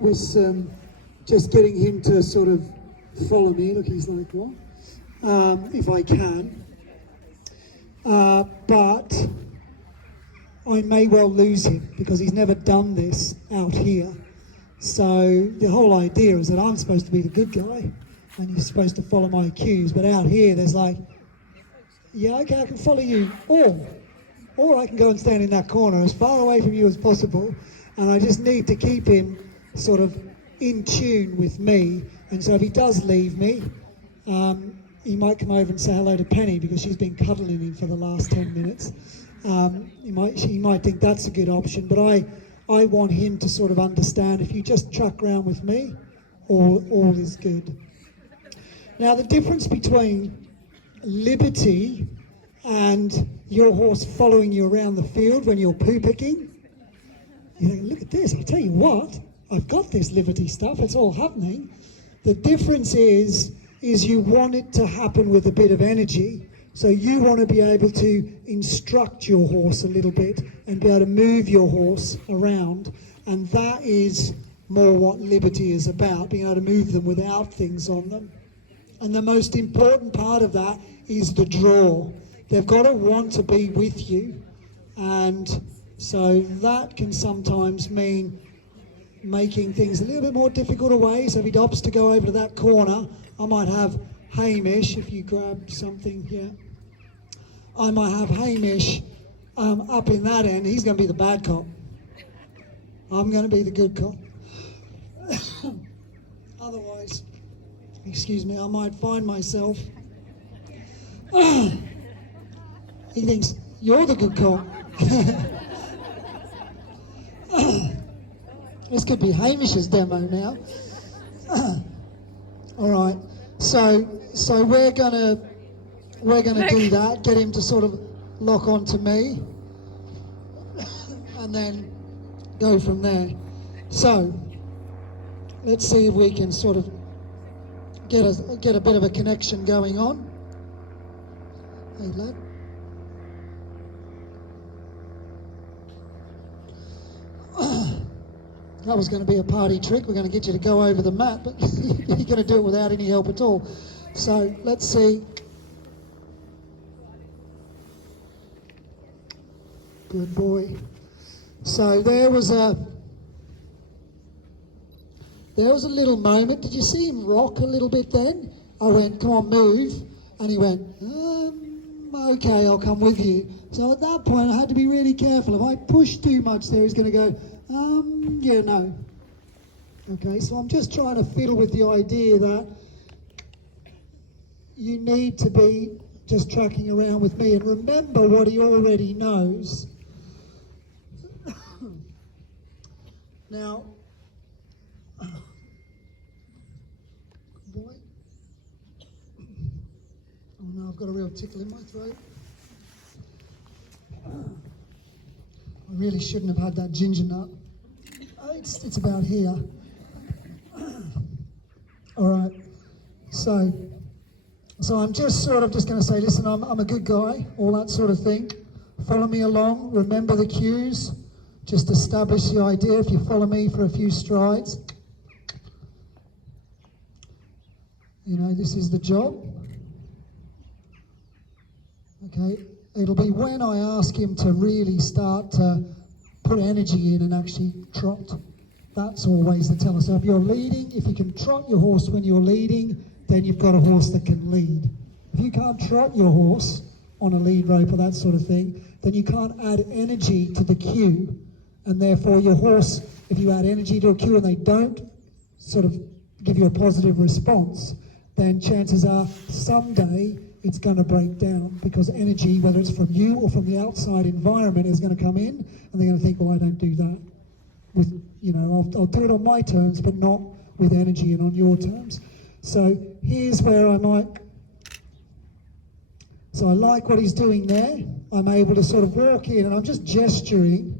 was just getting him to sort of follow me. Look, he's like, what? If I can. But I may well lose him because he's never done this out here. So the whole idea is that I'm supposed to be the good guy and you're supposed to follow my cues. But out here, there's like, yeah, okay, I can follow you, or I can go and stand in that corner as far away from you as possible, and I just need to keep him sort of in tune with me. And so if he does leave me, he might come over and say hello to Penny because she's been cuddling him for the last 10 minutes. He might think that's a good option, but I want him to sort of understand if you just truck around with me, all is good. Now the difference between liberty and your horse following you around the field when you're poo picking, you think, look at this, I tell you what, I've got this liberty stuff, it's all happening. The difference is you want it to happen with a bit of energy. So you want to be able to instruct your horse a little bit and be able to move your horse around, and that is more what liberty is about, being able to move them without things on them. And the most important part of that is the draw. They've got to want to be with you. And so that can sometimes mean making things a little bit more difficult away. So if he opts to go over to that corner, I might have Hamish, if you grab something here, I might have Hamish up in that end. He's going to be the bad cop. I'm going to be the good cop. Otherwise, excuse me, I might find myself, he thinks, you're the good cop. This could be Hamish's demo now. All right, so we're gonna do that, get him to sort of lock onto me, and then go from there. So let's see if we can sort of get a bit of a connection going on. Hey lad. That was going to be a party trick. We're going to get you to go over the mat, but you're going to do it without any help at all. So let's see. Good boy. So there was a little moment. Did you see him rock a little bit then? I went, come on, move. And he went, okay, I'll come with you. So at that point, I had to be really careful. If I push too much there, he's going to go, yeah, no. Okay, so I'm just trying to fiddle with the idea that you need to be just tracking around with me and remember what he already knows. Now, boy. Oh no, I've got a real tickle in my throat. I really shouldn't have had that ginger nut. It's about here. All right. So I'm just going to say, listen, I'm a good guy, all that sort of thing. Follow me along. Remember the cues. Just establish the idea. If you follow me for a few strides, you know, this is the job. Okay. It'll be when I ask him to really start to put energy in and actually trot. That's always the teller. So if you're leading, if you can trot your horse when you're leading, then you've got a horse that can lead. If you can't trot your horse on a lead rope or that sort of thing, then you can't add energy to the cue. And therefore your horse, if you add energy to a cue and they don't sort of give you a positive response, then chances are someday it's going to break down, because energy, whether it's from you or from the outside environment, is going to come in, and they're going to think, well, I don't do that. I'll do it on my terms, but not with energy and on your terms. So here's where I like what he's doing there. I'm able to sort of walk in, and I'm just gesturing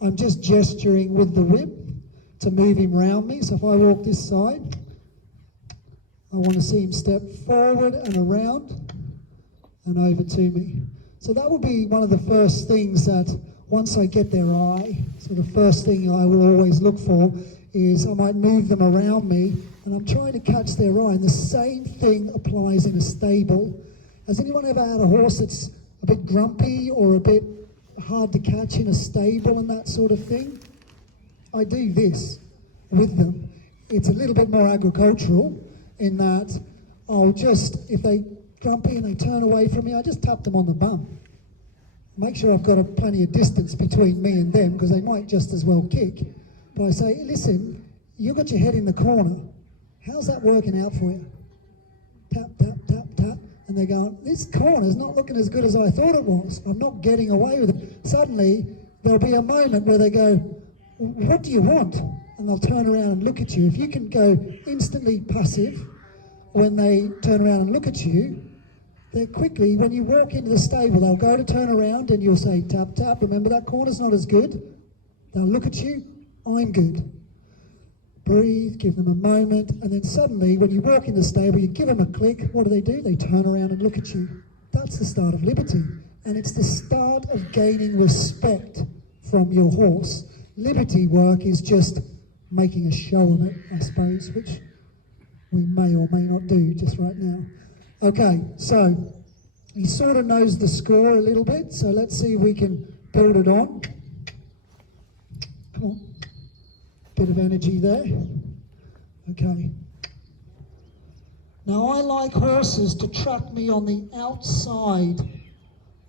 with the whip to move him around me. So if I walk this side, I want to see him step forward and around and over to me. So that will be one of the first things that once I get their eye, so the first thing I will always look for is I might move them around me and I'm trying to catch their eye. And the same thing applies in a stable. Has anyone ever had a horse that's a bit grumpy or a bit hard to catch in a stable and that sort of thing? I do this with them. It's a little bit more agricultural in that I'll just, if they grumpy and they turn away from me, I just tap them on the bum. Make sure I've got plenty of distance between me and them because they might just as well kick. But I say, listen, you've got your head in the corner. How's that working out for you? Tap, tap, tap, tap. And they're going, this corner's not looking as good as I thought it was. I'm not getting away with it. Suddenly, there'll be a moment where they go, what do you want? And they'll turn around and look at you. If you can go instantly passive when they turn around and look at you, they're quickly, when you walk into the stable, they'll go to turn around and you'll say, tap, tap, remember that corner's not as good. They'll look at you, I'm good. Breathe, give them a moment, and then suddenly, when you walk in the stable, you give them a click, what do? They turn around and look at you. That's the start of liberty. And it's the start of gaining respect from your horse. Liberty work is just making a show of it, I suppose, which we may or may not do just right now. Okay, so he sort of knows the score a little bit, so let's see if we can build it on. Come on. Bit of energy there. Okay. Now I like horses to track me on the outside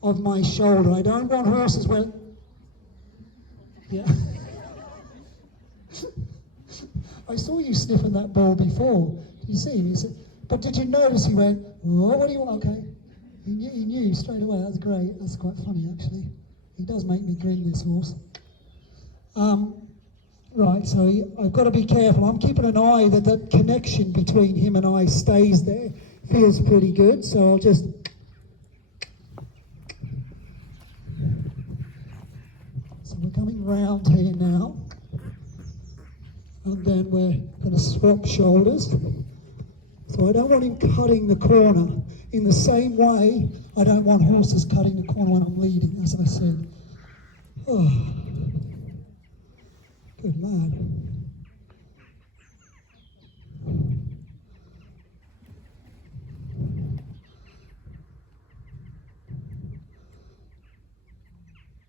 of my shoulder. I don't want horses where... Yeah. I saw you sniffing that ball before. Did you see him? But did you notice he went, oh, what do you want? Okay. He knew straight away. That's great. That's quite funny, actually. He does make me grin, this horse. Right, so I've got to be careful. I'm keeping an eye that that connection between him and I stays there. Feels pretty good, so I'll just... So we're coming round here now. And then we're going to swap shoulders. So I don't want him cutting the corner. In the same way, I don't want horses cutting the corner when I'm leading, as I said. Oh. Good lad.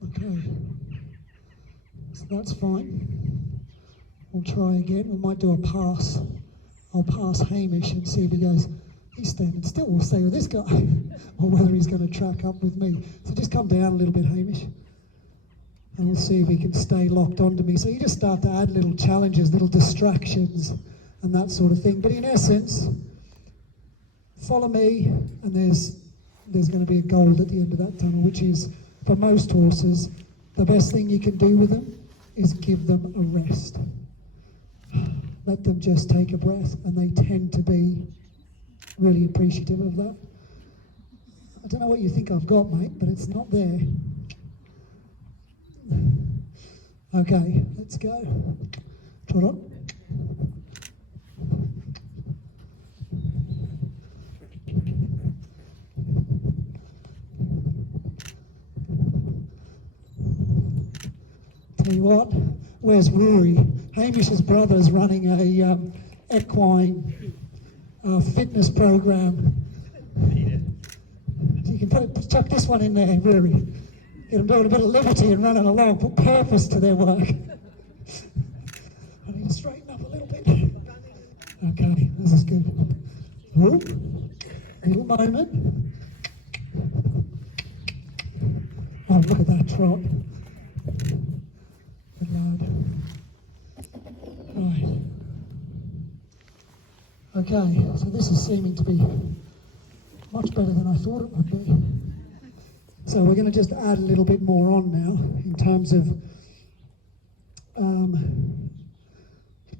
Okay. So that's fine. We'll try again. We might do a pass. I'll pass Hamish and see if he goes, he's standing still, we'll stay with this guy. Or whether he's going to track up with me. So just come down a little bit, Hamish. And we'll see if he can stay locked onto me. So you just start to add little challenges, little distractions, and that sort of thing. But in essence, follow me, and there's going to be a goal at the end of that tunnel, which is, for most horses, the best thing you can do with them is give them a rest. Let them just take a breath, and they tend to be really appreciative of that. I don't know what you think I've got, mate, but it's not there. Okay, let's go. Trot on. Tell you what, where's Rory? Hamish's brother's running a equine fitness program. So you can chuck this one in there, Rory. Get them doing a bit of liberty and running along, put purpose to their work. I need to straighten up a little bit. Okay, this is good. Whoop. Little moment. Oh, look at that trot. Good lad. Right. Okay, so this is seeming to be much better than I thought it would be. So we're going to just add a little bit more on now in terms of,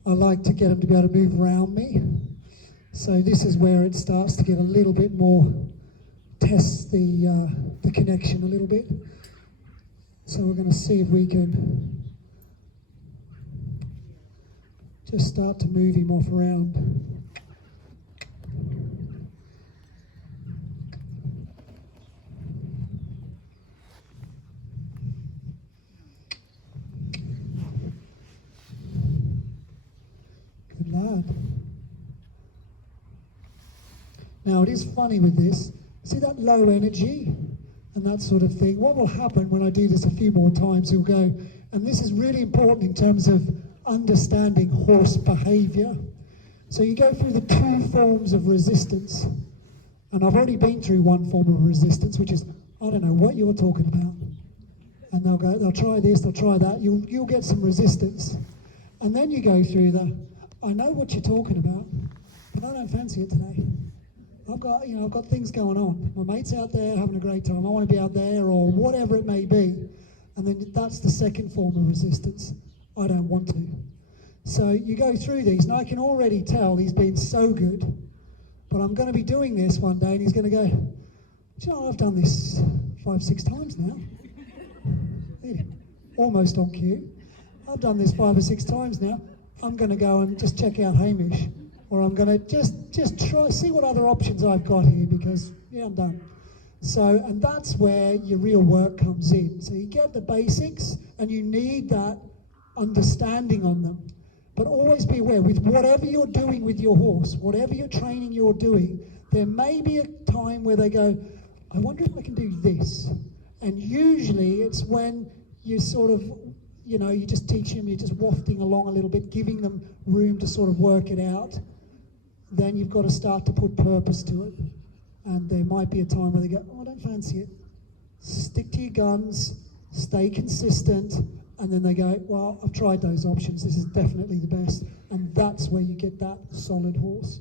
I like to get them to be able to move around me. So this is where it starts to get a little bit more, test the connection a little bit. So we're going to see if we can just start to move him off around. Now it is funny with this, see that low energy and that sort of thing? What will happen when I do this a few more times, he'll go, and this is really important in terms of understanding horse behaviour. So you go through the two forms of resistance, and I've already been through one form of resistance, which is, I don't know what you're talking about. And they'll try this, they'll try that, you'll get some resistance. And then you go through I know what you're talking about, but I don't fancy it today. I've got things going on. My mate's out there having a great time. I want to be out there, or whatever it may be. And then that's the second form of resistance. I don't want to. So you go through these, and I can already tell he's been so good. But I'm going to be doing this one day, and he's going to go, you know, I've done this 5-6 times now. Yeah, almost on cue. I've done this 5 or 6 times now. I'm going to go and just check out Hamish, or I'm going to just try, see what other options I've got here, because, yeah, I'm done. So, and that's where your real work comes in. So you get the basics, and you need that understanding on them. But always be aware, with whatever you're doing with your horse, whatever your training you're doing, there may be a time where they go, I wonder if I can do this. And usually it's when you sort of, you know, you just teach them, you're just wafting along a little bit, giving them room to sort of work it out. Then you've got to start to put purpose to it. And there might be a time where they go, oh, I don't fancy it. Stick to your guns, stay consistent, and then they go, well, I've tried those options, this is definitely the best. And that's where you get that solid horse.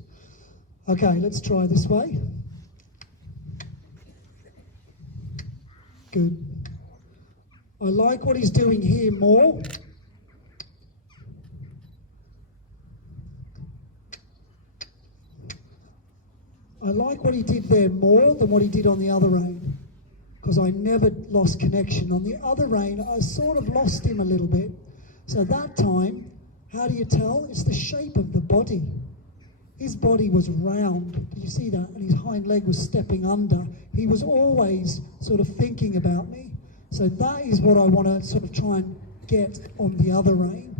Okay, let's try this way. Good. I like what he's doing here more. I like what he did there more than what he did on the other rein, because I never lost connection. On the other rein, I sort of lost him a little bit. So that time, how do you tell? It's the shape of the body. His body was round. Did you see that? And his hind leg was stepping under. He was always sort of thinking about me. So that is what I want to sort of try and get on the other rein,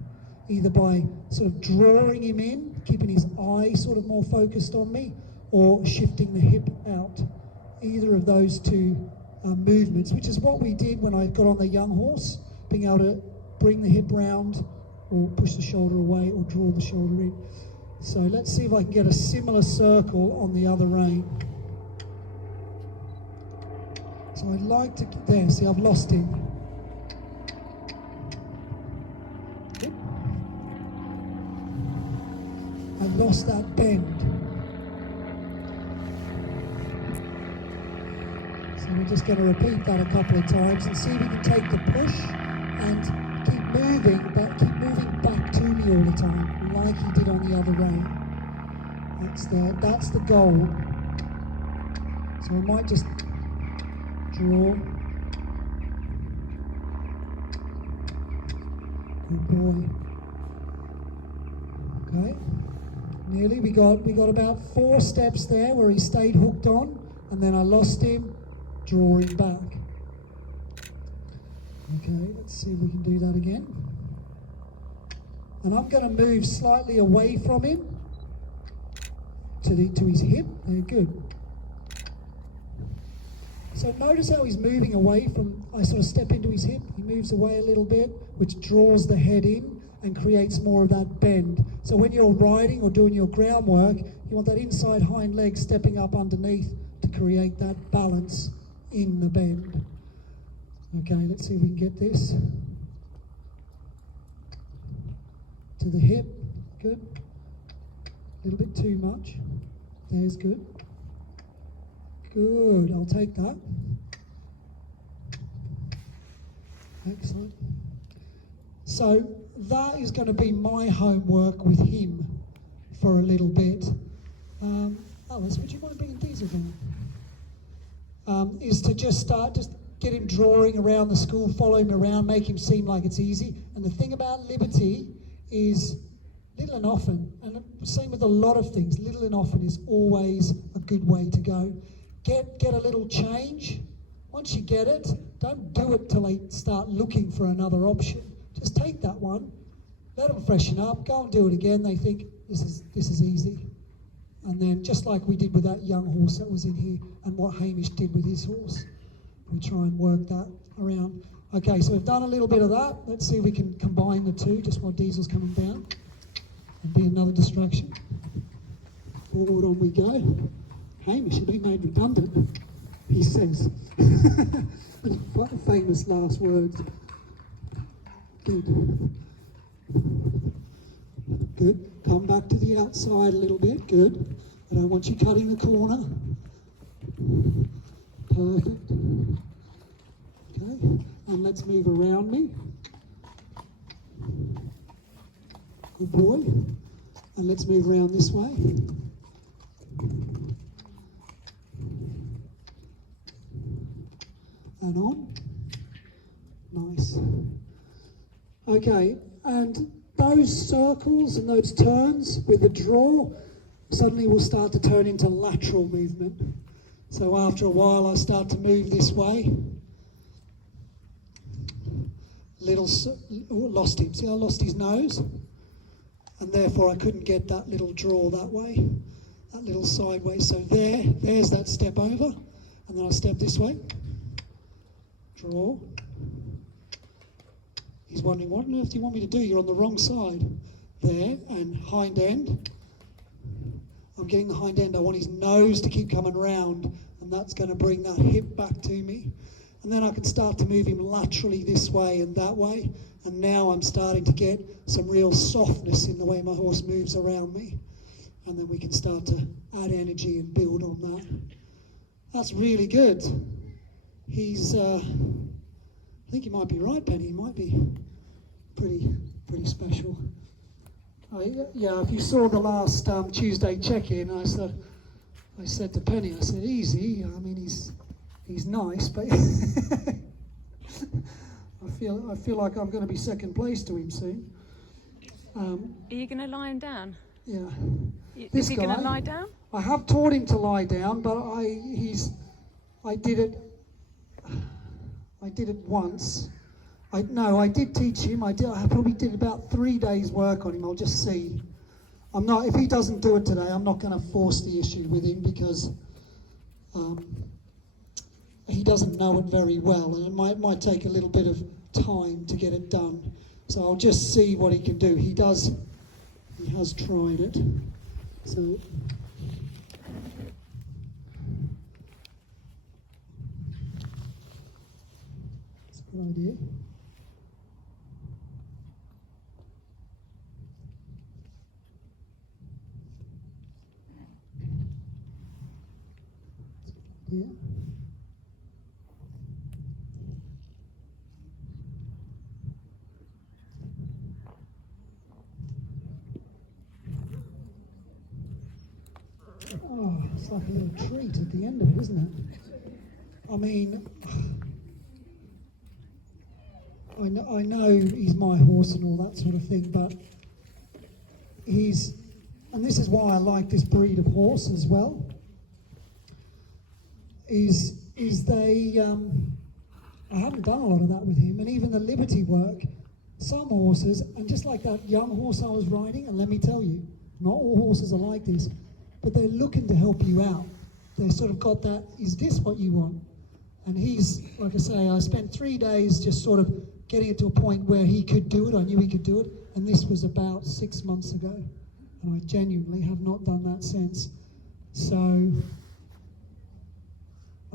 either by sort of drawing him in, keeping his eye sort of more focused on me, or shifting the hip out. Either of those two movements, which is what we did when I got on the young horse, being able to bring the hip round, or push the shoulder away, or draw the shoulder in. So let's see if I can get a similar circle on the other rein. So I'd like to, there, see, I've lost him. I've lost that bend. So we're just going to repeat that a couple of times and see if we can take the push and keep moving, but keep moving back to me all the time, like he did on the other rein. That's the goal. So I might just draw. Good boy. Okay. Nearly. We got about 4 steps there where he stayed hooked on, and then I lost him, draw him back. Okay, let's see if we can do that again. And I'm going to move slightly away from him to his hip. There, good. So notice how he's moving away from, I sort of step into his hip, he moves away a little bit, which draws the head in and creates more of that bend. So when you're riding or doing your groundwork, you want that inside hind leg stepping up underneath to create that balance in the bend. Okay, let's see if we can get this. To the hip, good. A little bit too much. There's good. Good, I'll take that. Excellent. So that is going to be my homework with him for a little bit. Alice, would you mind bringing Diesel down? Is to just start, just get him drawing around the school, follow him around, make him seem like it's easy. And the thing about liberty is little and often, and same with a lot of things, little and often is always a good way to go. Get a little change. Once you get it, don't do it till they start looking for another option. Just take that one, let them freshen up, go and do it again. They think this is easy. And then just like we did with that young horse that was in here and what Hamish did with his horse, we try and work that around. Okay, so we've done a little bit of that. Let's see if we can combine the two just while Diesel's coming down and be another distraction. Forward on we go. Hamish, you've been made redundant, he says. Quite famous last words. Good. Good. Come back to the outside a little bit. Good. I don't want you cutting the corner. Perfect. Okay. And let's move around me. Good boy. And let's move around this way. And on. Nice. Okay, and those circles and those turns with the draw suddenly will start to turn into lateral movement. So after a while I start to move this way. Lost him. See, I lost his nose, and therefore I couldn't get that little draw that way, that little sideways. So there's that step over, and then I step this way, draw. He's wondering, what on earth do you want me to do? You're on the wrong side. There, and hind end. I'm getting the hind end. I want his nose to keep coming round, and that's going to bring that hip back to me. And then I can start to move him laterally this way and that way. And now I'm starting to get some real softness in the way my horse moves around me. And then we can start to add energy and build on that. That's really good. He's, I think you might be right, Penny. He might be pretty special. Yeah, if you saw the last Tuesday check-in, I said to Penny, I said, easy. I mean, he's nice, but I feel like I'm going to be second place to him soon. Are you going to lie him down? Yeah. Is he going to lie down? I have taught him to lie down, but I did it once. I did teach him. I probably did about 3 days work on him. I'll just see. If he doesn't do it today, I'm not going to force the issue with him because he doesn't know it very well, and it might take a little bit of time to get it done. So I'll just see what he can do. He has tried it. So it's a good idea. Yeah. Oh, it's like a little treat at the end of it, isn't it? I mean, I know he's my horse and all that sort of thing, but and this is why I like this breed of horse as well, is they, I haven't done a lot of that with him, and even the liberty work, some horses, and just like that young horse I was riding, and let me tell you, not all horses are like this, but they're looking to help you out. They sort of got that, is this what you want? And he's, like I say, I spent 3 days just sort of getting it to a point where he could do it. I knew he could do it. And this was about 6 months ago. And I genuinely have not done that since. So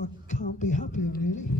I can't be happier, really.